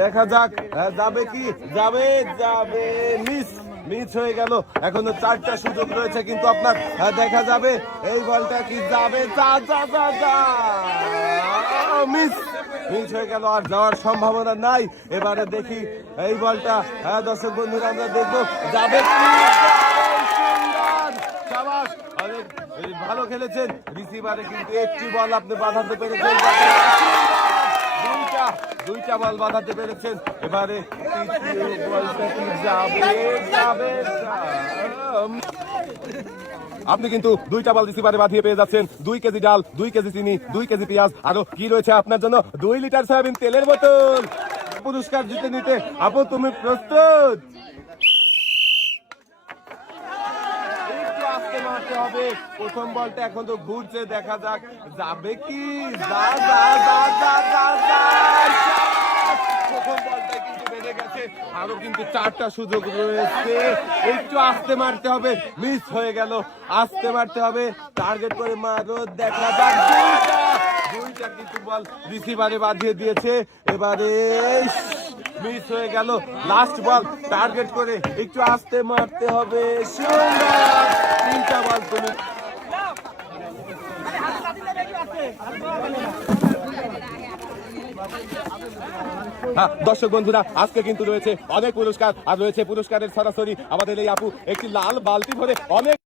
দেখা যাক যাবে কি, যাবে যাবে, মিস মিস হয়ে গেল। এখনো 4টা সুযোগ রয়েছে, কিন্তু আপনার দেখা যাবে এই বলটা কি যাবে, মিস মিস হয়ে গেল, আর যাওয়ার সম্ভাবনা নাই। এবারে দেখি এই বলটা, দর্শক বন্ধুরা আমরা দেখবো যাবে কি। শাবাশ, অনেক ভালো খেলেছেন রিসিভারে, কিন্তু একটি বল আপনি বাঁধাতে পেরেছেন, দুইটা বল বাঁধাতে পেরেছেন। এবারে আপনি কিন্তু 2টা বল রিসিভারে বাঁধিয়ে পেয়ে যাচ্ছেন 2 কেজি ডাল, 2 কেজি চিনি, 2 কেজি পেঁয়াজ, আরো কি রয়েছে আপনার জন্য 2 লিটার সয়াবিন তেলের বোতল। পুরস্কার জিতে নিতে আপু তুমি প্রস্তুত? মারতে হবে। প্রথম বলটা এখন তো ঘুরছে, দেখা যাক যাবে কি। প্রথম বলটা কিন্তু বেড়ে গেছে, আরো কিন্তু 4টা সুযোগ রয়েছে। একটু আস্তে মারতে হবে, মিস হয়ে গেল। আস্তে মারতে হবে, টার্গেট করে মারো, দেখা যাক। দুইটা কিন্তু বল রিসিভারে বাঁধিয়ে দিয়েছে, এবারে মিস হয়ে গেল। লাস্ট বল টার্গেট করে একটু আস্তে মারতে হবে। সুন্দর, 3টা বল তুমি। দর্শক বন্ধুরা, আজকে কিন্তু রয়েছে অনেক পুরস্কার, আর রয়েছে পুরস্কারের সরাসরি আমাদের এই আপু একটি লাল বালতি ভরে অনেক